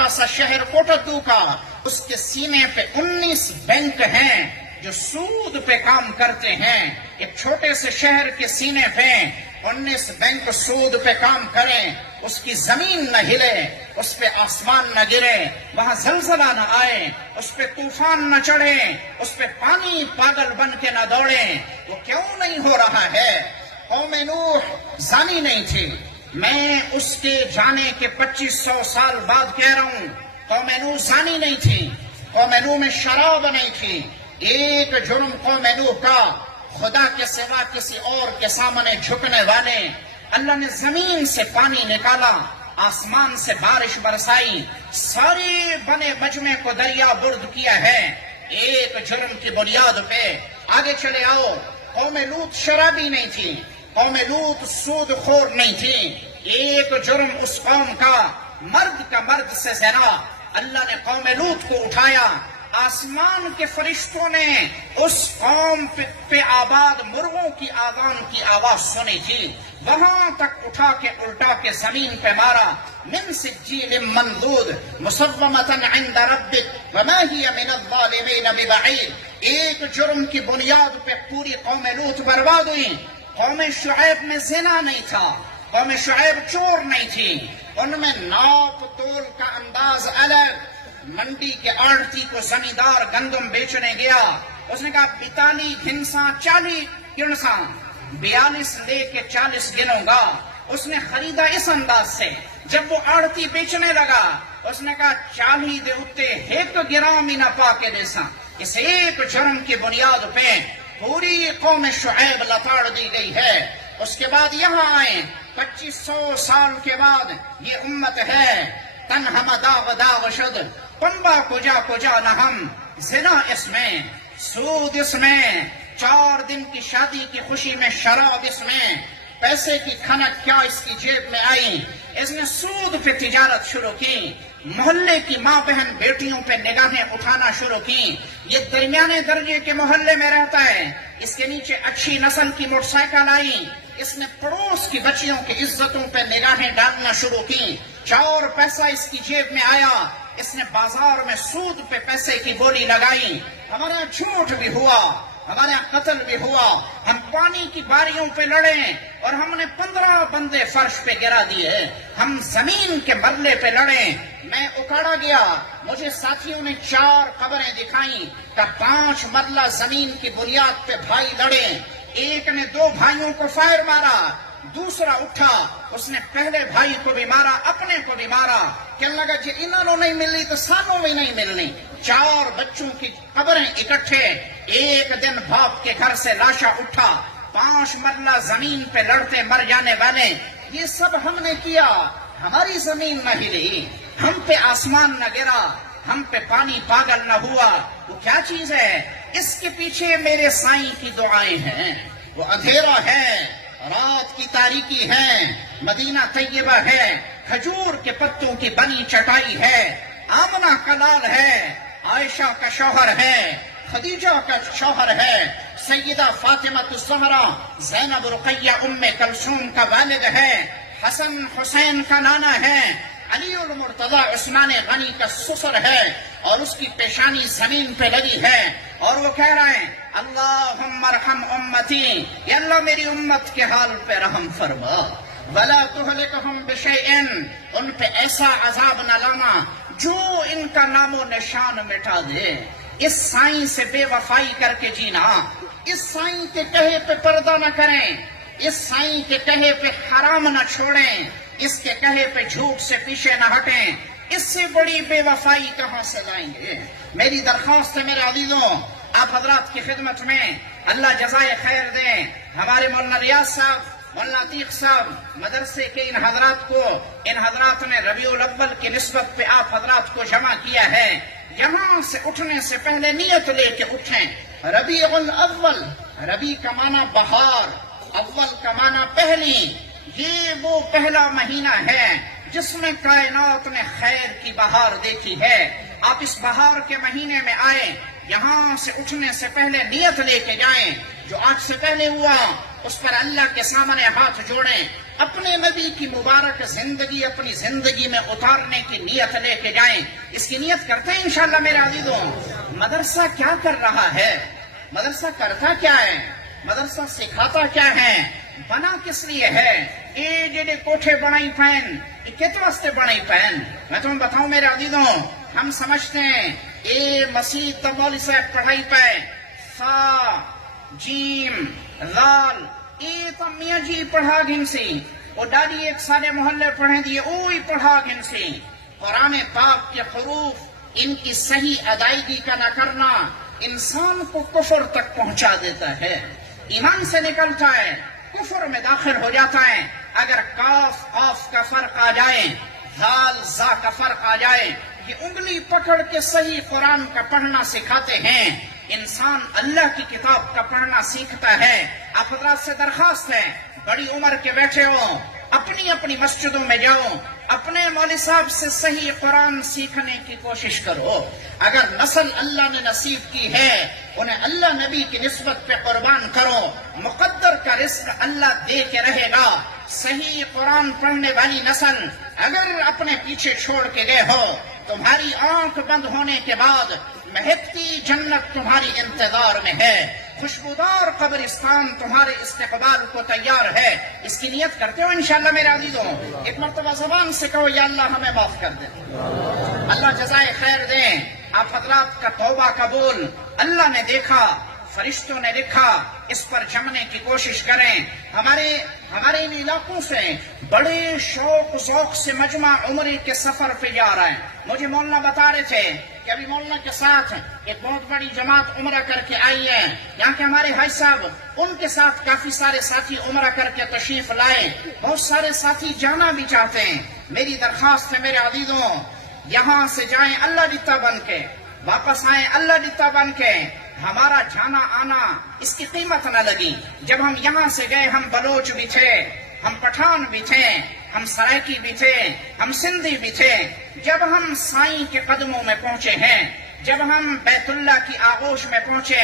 چھوٹا سا شہر کوٹدو کا، اس کے سینے پہ 19 بینک ہیں جو سود پہ کام کرتے ہیں۔ ایک چھوٹے سے شہر کے سینے پہ 19 بینک سود پہ کام کریں، اس کی زمین نہ ہلے، اس پہ آسمان نہ گرے، وہاں زلزلہ نہ آئے، اس پہ طوفان نہ چڑھے، اس پہ پانی پاگل بن کے نہ دوڑے، وہ کیوں نہیں ہو رہا ہے؟ قوم نوح زانی نہیں تھی، میں اس کے جانے کے 2500 سال بعد کہہ رہا ہوں، قوم نوح زانی نہیں تھی، قوم نوح میں شراب نہیں تھی۔ ایک جرم قوم نوح کا، خدا کے سوا کسی اور کے سامنے جھکنے والے۔ اللہ نے زمین سے پانی نکالا، آسمان سے بارش برسائی، سارے بنے مجمع کو دریا برد کیا ہے ایک جرم کی بنیاد پہ۔ آگے چلے آؤ، قوم لوط شرابی نہیں تھی، قوم لوط سود خور نہیں تھی، ایک جرم اس قوم کا، مرد کا مرد سے زنا۔ اللہ نے قوم لوط کو اٹھایا، آسمان کے فرشتوں نے اس قوم پہ آباد مرغوں کی آذان کی آواز سنی تھی، وہاں تک اٹھا کے الٹا کے زمین پہ مارا۔ من سجیل منضود مسومۃ عند ربک وما ہی من الظالمین ببعید۔ ایک جرم کی بنیاد پہ پوری قوم لوط برباد ہوئی۔ قوم شعیب میں زنا نہیں تھا، قوم شعیب چور نہیں تھی، ان میں ناپ تول کا انداز الگ۔ منڈی کے آڑتی کو زمیندار گندم بیچنے گیا، اس نے کہا 42 گھنساں 40 گنساں، 42 لے کے 40 گنوں گا۔ اس نے خریدا اس انداز سے، جب وہ آڑتی بیچنے لگا اس نے کہا 40 دے اتے 1 گرام ہی نہ پا کے دیساں۔ اس ایک جرم کی بنیاد پہ پوری قوم شعیب لتاڑ دی گئی ہے۔ اس کے بعد یہاں آئے 2500 سال کے بعد یہ امت ہے، تنہم داغ داغ شد پنبا کجا نہ ہم، زنا اس میں، سود اس میں، 4 دن کی شادی کی خوشی میں شراب اس میں، پیسے کی کھنک کیا اس کی جیب میں آئی، اس نے سود پہ تجارت شروع کی، محلے کی ماں بہن بیٹیوں پہ نگاہیں اٹھانا شروع کی۔ یہ درمیانے درجے کے محلے میں رہتا ہے، اس کے نیچے اچھی نسل کی موٹر سائیکل آئی، اس نے پڑوس کی بچیوں کی عزتوں پہ نگاہیں ڈالنا شروع کی، 4 پیسہ اس کی جیب میں آیا، اس نے بازار میں سود پہ پیسے کی بولی لگائی۔ ہمارے یہاں جھوٹ بھی ہوا، ہمارے یہاں قتل بھی ہوا، ہم پانی کی باریوں پہ لڑے اور ہم نے 15 بندے فرش پہ گرا دیے، ہم زمین کے مرلے پہ لڑے، میں اکاڑا گیا، مجھے ساتھیوں نے 4 قبریں دکھائیں کہ 5 مرلہ زمین کی بنیاد پہ بھائی لڑے، ایک نے 2 بھائیوں کو فائر مارا، دوسرا اٹھا، اس نے پہلے بھائی کو بھی مارا، اپنے کو بھی مارا، کہنے لگا جی انہوں نہیں ملنی تو سانوں بھی نہیں ملنی۔ 4 بچوں کی قبریں اکٹھے، ایک دن باپ کے گھر سے لاشا اٹھا، 5 مرلہ زمین پہ لڑتے مر جانے والے، یہ سب ہم نے کیا، ہماری زمین نہ ہلی، ہم پہ آسمان نہ گرا، ہم پہ پانی پاگل نہ ہوا، وہ کیا چیز ہے؟ اس کے پیچھے میرے سائیں کی دعائیں ہیں، وہ اندھیرا ہے، رات کی تاریکی ہے، مدینہ طیبہ ہے، کھجور کے پتوں کی بنی چٹائی ہے، آمنہ کا لال ہے، عائشہ کا شوہر ہے، خدیجہ کا شوہر ہے، سیدہ فاطمہ الزہرا زینب رقیہ ام کلثوم کا والد ہے، حسن حسین کا نانا ہے، علی المرتضی عثمان غنی کا سسر ہے، اور اس کی پیشانی زمین پہ لگی ہے، اور وہ کہہ رہے ہیں اللہم ارحم امتی، یا اللہ میری امت کے حال پہ رحم فرما، ولا تہلکہم بشیء، ان پہ ایسا عذاب نہ لانا جو ان کا نام و نشان مٹا دے۔ اس سائیں سے بے وفائی کر کے جینا، اس سائیں کے کہے پہ پردہ نہ کریں، اس سائیں کے کہے پہ حرام نہ چھوڑیں، اس کے کہے پہ جھوٹ سے پیچھے نہ ہٹیں، اس سے بڑی بے وفائی کہاں سے لائیں گے؟ میری درخواست ہے میرے عزیزوں، آپ حضرات کی خدمت میں، اللہ جزائے خیر دیں، ہمارے مولانا ریاض صاحب، مولانا عتیق صاحب، مدرسے کے ان حضرات نے ربیع الاول کی نسبت پہ آپ حضرات کو جمع کیا ہے۔ یہاں سے اٹھنے سے پہلے نیت لے کے اٹھیں، ربیع الاول، ربیع کا معنی بہار، اول کا معنی پہلی، یہ وہ پہلا مہینہ ہے جس میں کائنات نے خیر کی بہار دیکھی ہے۔ آپ اس بہار کے مہینے میں آئے، یہاں سے اٹھنے سے پہلے نیت لے کے جائیں، جو آج سے پہلے ہوا اس پر اللہ کے سامنے ہاتھ جوڑیں، اپنے نبی کی مبارک زندگی اپنی زندگی میں اتارنے کی نیت لے کے جائیں. اس کی نیت کرتے ہیں انشاءاللہ میرے عزیزوں. مدرسہ کیا کر رہا ہے؟ مدرسہ کرتا کیا ہے؟ مدرسہ سکھاتا کیا ہے؟ بنا کس لیے ہے؟ یہ جڑے کوٹھے بنائی پین یہ کت واسطے بنائی پین؟ میں تمہیں بتاؤں میرے عزیزوں، ہم سمجھتے ہیں یہ مسیح مولوی صاحب پڑھائی پہ فا جیم لال یہ تو میاں جی پڑھا گن سی، وہ ڈاڈی ایک سارے محلے پڑھیں دیے وہی پڑھا گن سی. قرآن پاک کے حروف ان کی صحیح ادائیگی کا نہ کرنا انسان کو کفر تک پہنچا دیتا ہے، ایمان سے نکلتا ہے، کفر میں داخل ہو جاتا ہے. اگر کاف قاف کا فرق آ جائے، ذال زا کا فرق آ جائے، یہ انگلی پکڑ کے صحیح قرآن کا پڑھنا سکھاتے ہیں. انسان اللہ کی کتاب کا پڑھنا سیکھتا ہے. آپ حضرات سے درخواست ہے، بڑی عمر کے بیٹھے ہو، اپنی اپنی مسجدوں میں جاؤ، اپنے مولوی صاحب سے صحیح قرآن سیکھنے کی کوشش کرو. اگر نسل اللہ نے نصیب کی ہے انہیں اللہ نبی کی نسبت پہ قربان کرو. مقدر کا رزق اللہ دے کے رہے گا. صحیح قرآن پڑھنے والی نسل اگر اپنے پیچھے چھوڑ کے گئے ہو، تمہاری آنکھ بند ہونے کے بعد مہکتی جنت تمہاری انتظار میں ہے، خوشبودار قبرستان تمہارے استقبال کو تیار ہے. اس کی نیت کرتے ہو انشاءاللہ میرے عزیزوں؟ ایک مرتبہ زبان سے کہو یا اللہ ہمیں معاف کر دے، اللہ جزائے خیر دیں. آپ حضرات کا توبہ قبول. اللہ نے دیکھا، فرشتوں نے لکھا، اس پر جمنے کی کوشش کریں. ہمارے ان علاقوں سے بڑے شوق ذوق سے مجمع عمرے کے سفر پہ جا رہا ہے. مجھے مولانا بتا رہے تھے کہ ابھی مولانا کے ساتھ ایک بہت بڑی جماعت عمرہ کر کے آئی ہے. یہاں کے ہمارے بھائی صاحب ان کے ساتھ کافی سارے ساتھی عمرہ کر کے تشریف لائے. بہت سارے ساتھی جانا بھی چاہتے ہیں. میری درخواست ہے میرے عزیزوں، یہاں سے جائیں اللہ ڈتا بن کے، واپس آئیں اللہ ڈتا بن کے. ہمارا جانا آنا اس کی قیمت نہ لگی. جب ہم یہاں سے گئے ہم بلوچ بھی تھے، ہم پٹھان بھی تھے، ہم سرائکی بھی تھے، ہم سندھی بھی تھے. جب ہم سائیں کے قدموں میں پہنچے ہیں، جب ہم بیت اللہ کی آغوش میں پہنچے،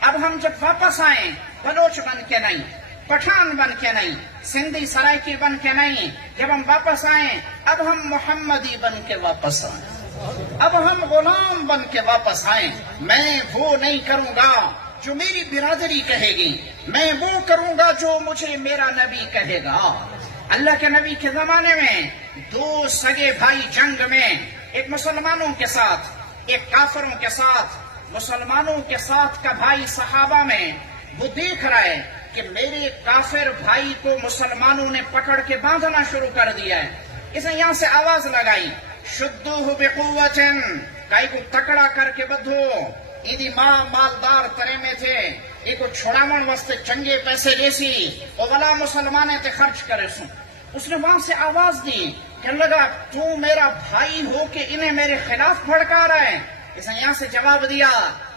اب ہم جب واپس آئیں بلوچ بن کے نہیں، پٹھان بن کے نہیں، سندھی سرائکی بن کے نہیں. جب ہم واپس آئیں اب ہم محمدی بن کے واپس آئیں، اب ہم غلام بن کے واپس آئیں. میں وہ نہیں کروں گا جو میری برادری کہے گی، میں وہ کروں گا جو مجھے میرا نبی کہے گا. اللہ کے نبی کے زمانے میں دو سگے بھائی جنگ میں، ایک مسلمانوں کے ساتھ ایک کافروں کے ساتھ. مسلمانوں کے ساتھ کا بھائی صحابہ میں وہ دیکھ رہا ہے کہ میرے کافر بھائی کو مسلمانوں نے پکڑ کے باندھنا شروع کر دیا ہے. اس نے یہاں سے آواز لگائی، شدوہ بقوتن، کئی کو تکڑا کر کے بدھو. ایدی ماں مالدار ترے میں تھے، ایک کو چھڑاون واسطے چنگے پیسے لیسی او والا مسلمانے تے خرچ کرے سن. اس نے وہاں سے آواز دی کہ لگا تو میرا بھائی ہو کہ انہیں میرے خلاف بھڑکا رہا ہے. اس نے یہاں سے جواب دیا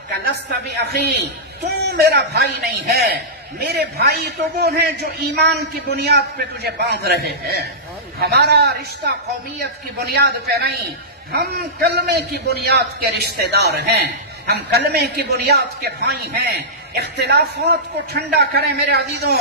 کہ لست بأخی، تو میرا بھائی نہیں ہے. میرے بھائی تو وہ ہیں جو ایمان کی بنیاد پہ تجھے باندھ رہے ہیں. ہمارا رشتہ قومیت کی بنیاد پہ نہیں، ہم کلمے کی بنیاد کے رشتہ دار ہیں، ہم کلمے کی بنیاد کے بھائی ہیں. اختلافات کو ٹھنڈا کریں میرے عزیزوں.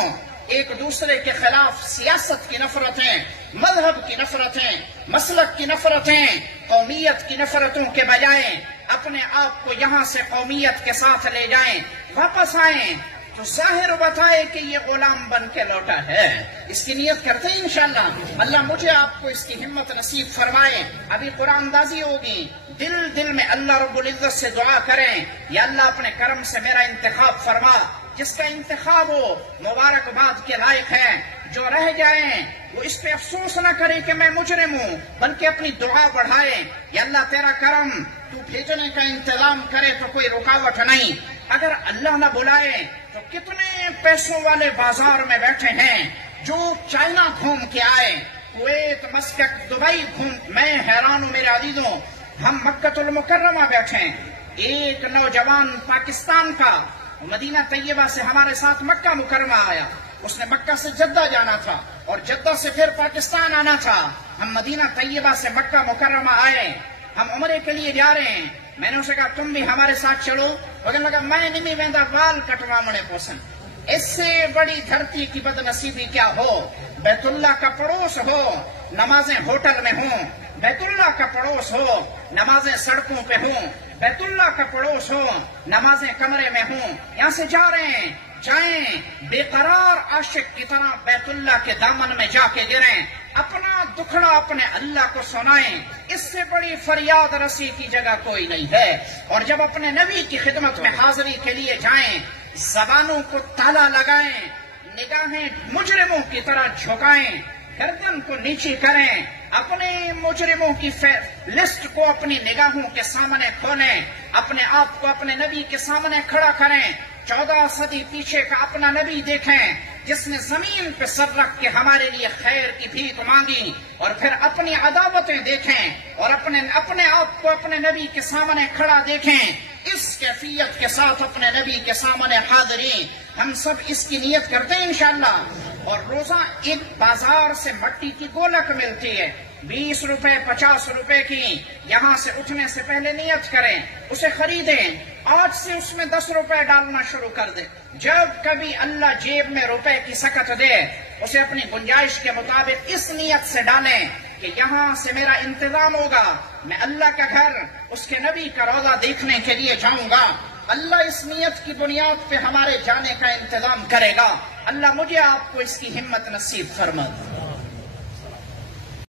ایک دوسرے کے خلاف سیاست کی نفرتیں، مذہب کی نفرتیں، مسلک کی نفرتیں، قومیت کی نفرتوں کے بجائے اپنے آپ کو یہاں سے قومیت کے ساتھ لے جائیں. واپس آئیں تو ظاہر بتائے کہ یہ غلام بن کے لوٹا ہے. اس کی نیت کرتے ہیں انشاءاللہ. اللہ مجھے آپ کو اس کی ہمت نصیب فرمائے. ابھی قرآن دازی ہوگی، دل میں اللہ رب العزت سے دعا کریں، یا اللہ اپنے کرم سے میرا انتخاب فرما. جس کا انتخاب ہو مبارکباد کے لائق ہے. جو رہ جائیں وہ اس پہ افسوس نہ کرے کہ میں مجرم ہوں، بلکہ اپنی دعا بڑھائے، یا اللہ تیرا کرم، تو بھیجنے کا انتظام کرے تو کوئی رکاوٹ نہیں. اگر اللہ نہ بلائے تو کتنے پیسوں والے بازار میں بیٹھے ہیں جو چائنا گھوم کے آئے، کویت، مسکٹ، دبئی گھوم. میں حیران ہوں میرے عزیزوں. ہم مکہ المکرمہ بیٹھے، ایک نوجوان پاکستان کا مدینہ طیبہ سے ہمارے ساتھ مکہ مکرمہ آیا. اس نے مکہ سے جدہ جانا تھا اور جدہ سے پھر پاکستان آنا تھا. ہم مدینہ طیبہ سے مکہ مکرمہ آئے، ہم عمرے کے لیے جا رہے ہیں. میں نے اسے کہا تم بھی ہمارے ساتھ چلو. وہ کہنے لگا میں نہیں ویندا، بال کٹوا منے پوسن. اس سے بڑی دھرتی کی بدنصیبی کیا ہو؟ بیت اللہ کا پڑوس ہو، نمازیں ہوٹل میں ہوں، بیت اللہ کا پڑوس ہو، نمازیں سڑکوں پہ ہوں، بیت اللہ کا پڑوس ہو، نمازیں کمرے میں ہوں، یہاں سے جا رہے ہیں، جائیں بے قرار عاشق کی طرح بیت اللہ کے دامن میں جا کے گریں، اپنا دکھڑا اپنے اللہ کو سنائیں، اس سے بڑی فریاد رسی کی جگہ کوئی نہیں ہے۔ اور جب اپنے نبی کی خدمت میں حاضری کے لیے جائیں، زبانوں کو تالا لگائیں، نگاہیں مجرموں کی طرح جھکائیں، گردن کو نیچی کریں، اپنے مجرموں کی لسٹ کو اپنی نگاہوں کے سامنے کھولیں، اپنے آپ کو اپنے نبی کے سامنے کھڑا کریں، 14 صدی پیچھے کا اپنا نبی دیکھیں جس نے زمین پہ سر رکھ کے ہمارے لیے خیر کی بھیک مانگی، اور پھر اپنی عداوتیں دیکھیں اور اپنے آپ کو اپنے نبی کے سامنے کھڑا دیکھیں، اس کیفیت کے ساتھ اپنے نبی کے سامنے حاضری ہم سب اس کی نیت کرتے ہیں انشاءاللہ۔ اور روزہ ایک بازار سے مٹی کی گولک ملتی ہے، 20 روپے 50 روپے کی، یہاں سے اٹھنے سے پہلے نیت کریں، اسے خریدیں، آج سے اس میں 10 روپے ڈالنا شروع کر دیں، جب کبھی اللہ جیب میں روپے کی سکت دے اسے اپنی گنجائش کے مطابق اس نیت سے ڈالیں کہ یہاں سے میرا انتظام ہوگا، میں اللہ کا گھر، اس کے نبی کا روضہ دیکھنے کے لیے جاؤں گا، اللہ اس نیت کی بنیاد پہ ہمارے جانے کا انتظام کرے گا۔ اللہ مجھے آپ کو اس کی ہمت نصیب فرما۔